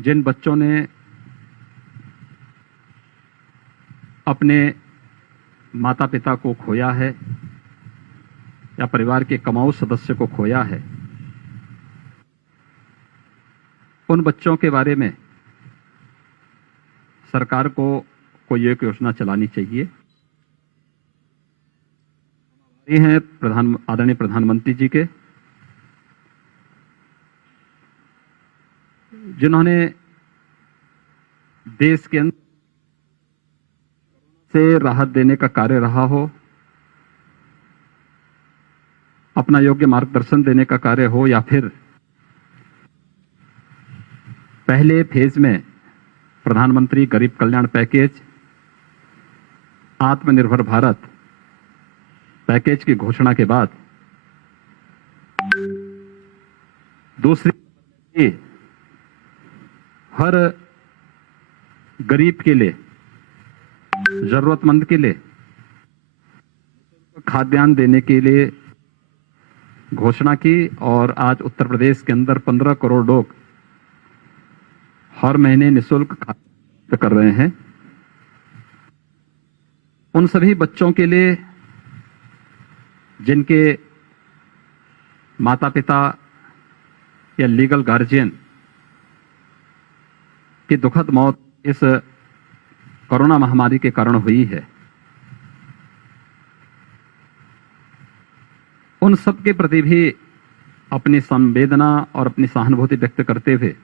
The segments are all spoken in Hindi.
जिन बच्चों ने अपने माता पिता को खोया है या परिवार के कमाऊ सदस्य को खोया है, उन बच्चों के बारे में सरकार को कोई एक योजना चलानी चाहिए। ये हैं आदरणीय प्रधानमंत्री जी के, जिन्होंने देश के अंदर से राहत देने का कार्य रहा हो, अपना योग्य मार्गदर्शन देने का कार्य हो, या फिर पहले फेज में प्रधानमंत्री गरीब कल्याण पैकेज, आत्मनिर्भर भारत पैकेज की घोषणा के बाद दूसरी हर गरीब के लिए, जरूरतमंद के लिए खाद्यान्न देने के लिए घोषणा की। और आज उत्तर प्रदेश के अंदर 15 करोड़ लोग हर महीने निःशुल्क खाद्यान्न कर रहे हैं। उन सभी बच्चों के लिए जिनके माता पिता या लीगल गार्जियन की दुखद मौत इस कोरोना महामारी के कारण हुई है, उन सब के प्रति भी अपनी संवेदना और अपनी सहानुभूति व्यक्त करते हुए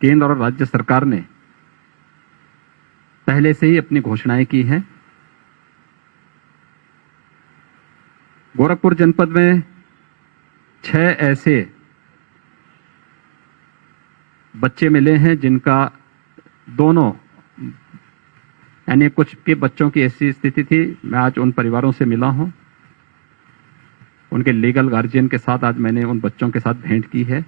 केंद्र और राज्य सरकार ने पहले से ही अपनी घोषणाएं की हैं। गोरखपुर जनपद में 6 ऐसे बच्चे मिले हैं जिनका दोनों, यानी कुछ के बच्चों की ऐसी स्थिति थी, मैं आज उन परिवारों से मिला हूं, उनके लीगल गार्जियन के साथ आज मैंने उन बच्चों के साथ भेंट की है,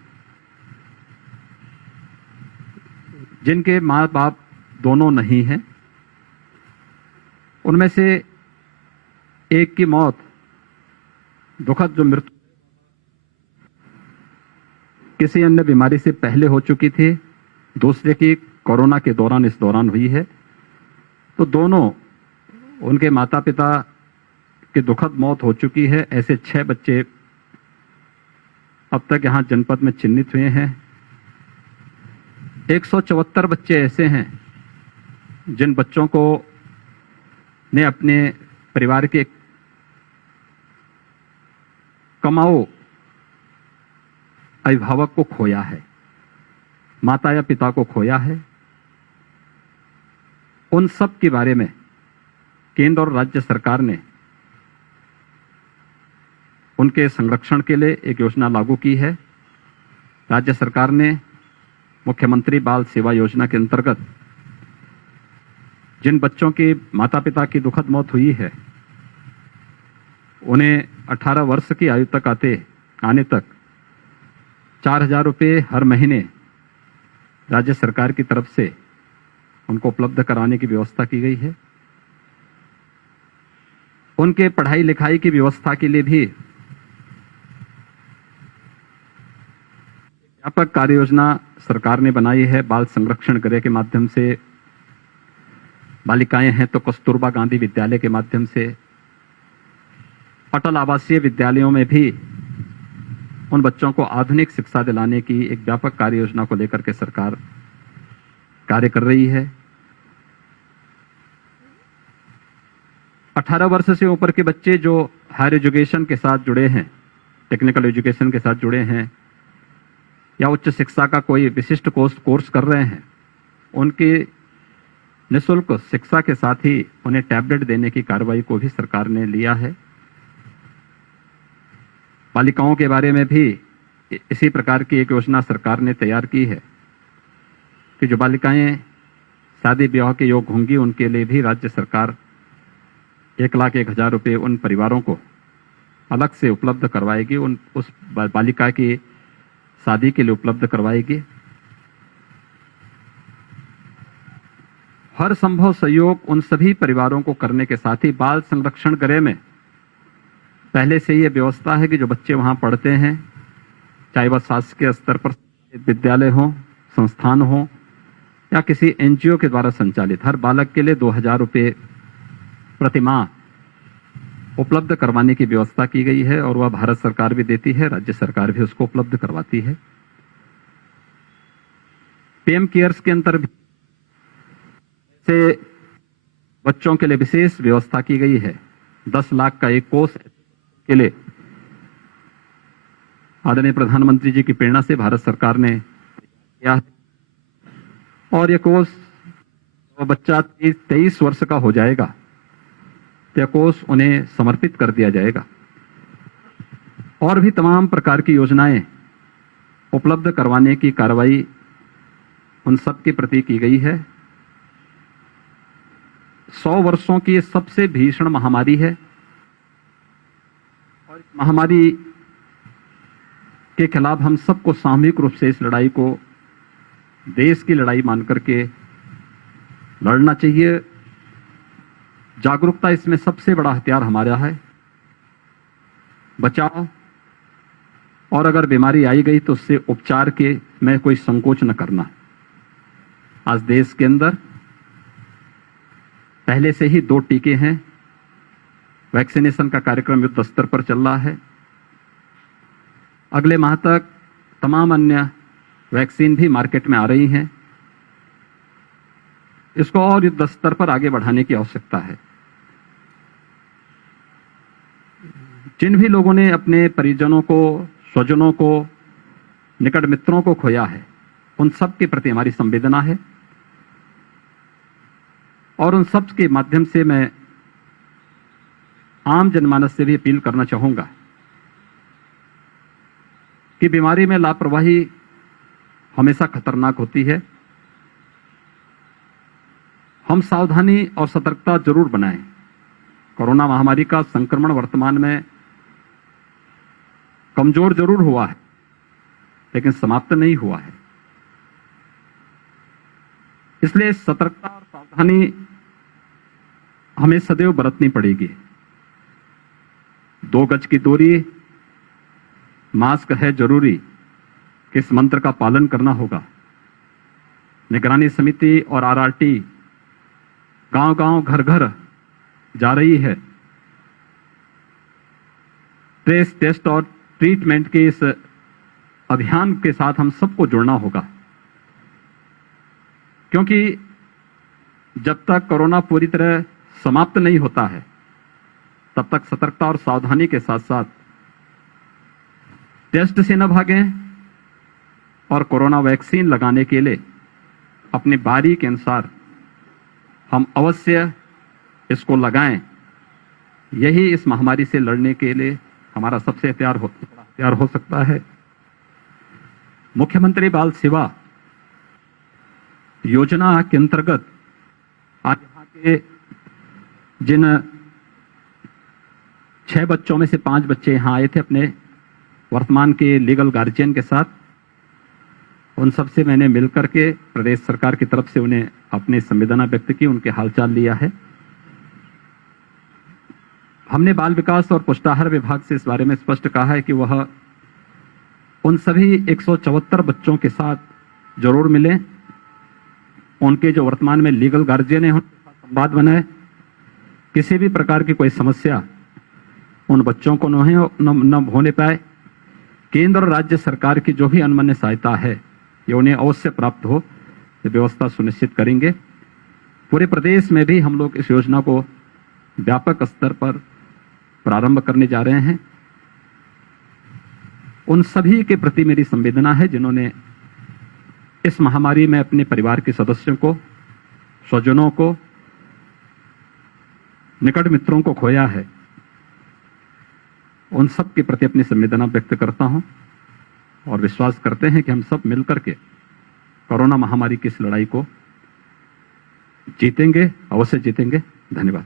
जिनके माँ बाप दोनों नहीं हैं। उनमें से एक की मौत, दुखद जो मृत्यु किसी अन्य बीमारी से पहले हो चुकी थी, दूसरे की कोरोना के दौरान इस दौरान हुई है। तो दोनों, उनके माता पिता की दुखद मौत हो चुकी है। ऐसे 6 बच्चे अब तक यहां जनपद में चिन्हित हुए हैं। 174 बच्चे ऐसे हैं जिन बच्चों को ने अपने परिवार के कमाऊ अभिभावक को खोया है, माता या पिता को खोया है। उन सब के बारे में केंद्र और राज्य सरकार ने उनके संरक्षण के लिए एक योजना लागू की है। राज्य सरकार ने मुख्यमंत्री बाल सेवा योजना के अंतर्गत जिन बच्चों के माता पिता की दुखद मौत हुई है, उन्हें 18 वर्ष की आयु तक आने तक 4,000 रुपये हर महीने राज्य सरकार की तरफ से उनको उपलब्ध कराने की व्यवस्था की गई है। उनके पढ़ाई लिखाई की व्यवस्था के लिए भी व्यापक कार्य योजना सरकार ने बनाई है। बाल संरक्षण गृह के माध्यम से, बालिकाएं हैं तो कस्तूरबा गांधी विद्यालय के माध्यम से, अटल आवासीय विद्यालयों में भी उन बच्चों को आधुनिक शिक्षा दिलाने की एक व्यापक कार्य योजना को लेकर के सरकार कार्य कर रही है। 18 वर्ष से ऊपर के बच्चे जो हायर एजुकेशन के साथ जुड़े हैं, टेक्निकल एजुकेशन के साथ जुड़े हैं, या उच्च शिक्षा का कोई विशिष्ट कोर्स कर रहे हैं, उनके निःशुल्क शिक्षा के साथ ही उन्हें टैबलेट देने की कार्रवाई को भी सरकार ने लिया है। बालिकाओं के बारे में भी इसी प्रकार की एक योजना सरकार ने तैयार की है कि जो बालिकाएं शादी विवाह के योग्य होंगी, उनके लिए भी राज्य सरकार 1,01,000 रुपये उन परिवारों को अलग से उपलब्ध करवाएगी, उस बालिका की शादी के लिए उपलब्ध करवाएगी। हर संभव सहयोग उन सभी परिवारों को करने के साथ ही बाल संरक्षण गृह में पहले से ये व्यवस्था है कि जो बच्चे वहां पढ़ते हैं, चाहे वह शासकीय स्तर पर विद्यालय हो, संस्थान हो या किसी एनजीओ के द्वारा संचालित हर बालक के लिए 2000 रुपये प्रतिमाह उपलब्ध करवाने की व्यवस्था की गई है और वह भारत सरकार भी देती है, राज्य सरकार भी उसको उपलब्ध करवाती है। पीएम केयर्स के अंतर्गत से बच्चों के लिए विशेष व्यवस्था की गई है। 10 लाख का एक कोष के लिए आदरणीय प्रधानमंत्री जी की प्रेरणा से भारत सरकार ने किया है और यह कोष बच्चा 23 वर्ष का हो जाएगा तो यह कोष उन्हें समर्पित कर दिया जाएगा। और भी तमाम प्रकार की योजनाएं उपलब्ध करवाने की कार्रवाई उन सब के प्रति की गई है। 100 वर्षों की सबसे भीषण महामारी है और इस महामारी के खिलाफ हम सबको सामूहिक रूप से इस लड़ाई को देश की लड़ाई मान करके लड़ना चाहिए। जागरूकता इसमें सबसे बड़ा हथियार हमारा है। बचाव और अगर बीमारी आई गई तो उससे उपचार के में कोई संकोच न करना। आज देश के अंदर पहले से ही 2 टीके हैं। वैक्सीनेशन का कार्यक्रम युद्ध स्तर पर चल रहा है। अगले माह तक तमाम अन्य वैक्सीन भी मार्केट में आ रही हैं। इसको और युद्ध स्तर पर आगे बढ़ाने की आवश्यकता है। जिन भी लोगों ने अपने परिजनों को, स्वजनों को, निकट मित्रों को खोया है, उन सब के प्रति हमारी संवेदना है और उन सब के माध्यम से मैं आम जनमानस से भी अपील करना चाहूंगा कि बीमारी में लापरवाही हमेशा खतरनाक होती है। हम सावधानी और सतर्कता जरूर बनाएं। कोरोना महामारी का संक्रमण वर्तमान में कमजोर जरूर हुआ है लेकिन समाप्त नहीं हुआ है। इसलिए सतर्कता और सावधानी हमें सदैव बरतनी पड़ेगी। 2 गज की दूरी, मास्क है जरूरी, किस मंत्र का पालन करना होगा। निगरानी समिति और आरआरटी गांव-गांव, घर-घर जा रही है। ट्रेस, टेस्ट और ट्रीटमेंट के इस अभियान के साथ हम सबको जुड़ना होगा, क्योंकि जब तक कोरोना पूरी तरह समाप्त नहीं होता है तब तक सतर्कता और सावधानी के साथ साथ टेस्ट से न भागें और कोरोना वैक्सीन लगाने के लिए अपनी बारी के अनुसार हम अवश्य इसको लगाएं। यही इस महामारी से लड़ने के लिए हमारा सबसे हथियार हो सकता है। मुख्यमंत्री बाल सेवा योजना के अंतर्गत आज यहाँ के जिन 6 बच्चों में से 5 बच्चे यहाँ आए थे अपने वर्तमान के लीगल गार्जियन के साथ, उन सब से मैंने मिलकर के प्रदेश सरकार की तरफ से उन्हें अपनी संवेदना व्यक्त की, उनके हालचाल लिया है। हमने बाल विकास और पुष्टाहार विभाग से इस बारे में स्पष्ट कहा है कि वह उन सभी 174 बच्चों के साथ जरूर मिलें, उनके जो वर्तमान में लीगल गार्जियन हैं उनके साथ संवाद बनाए। किसी भी प्रकार की कोई समस्या उन बच्चों को न होने पाए। केंद्र और राज्य सरकार की जो भी अनुमन्य सहायता है ये उन्हें अवश्य प्राप्त हो, ये व्यवस्था सुनिश्चित करेंगे। पूरे प्रदेश में भी हम लोग इस योजना को व्यापक स्तर पर प्रारंभ करने जा रहे हैं। उन सभी के प्रति मेरी संवेदना है जिन्होंने इस महामारी में अपने परिवार के सदस्यों को, स्वजनों को, निकट मित्रों को खोया है। उन सब के प्रति अपनी संवेदना व्यक्त करता हूं और विश्वास करते हैं कि हम सब मिलकर के कोरोना महामारी की इस लड़ाई को जीतेंगे, अवश्य जीतेंगे। धन्यवाद।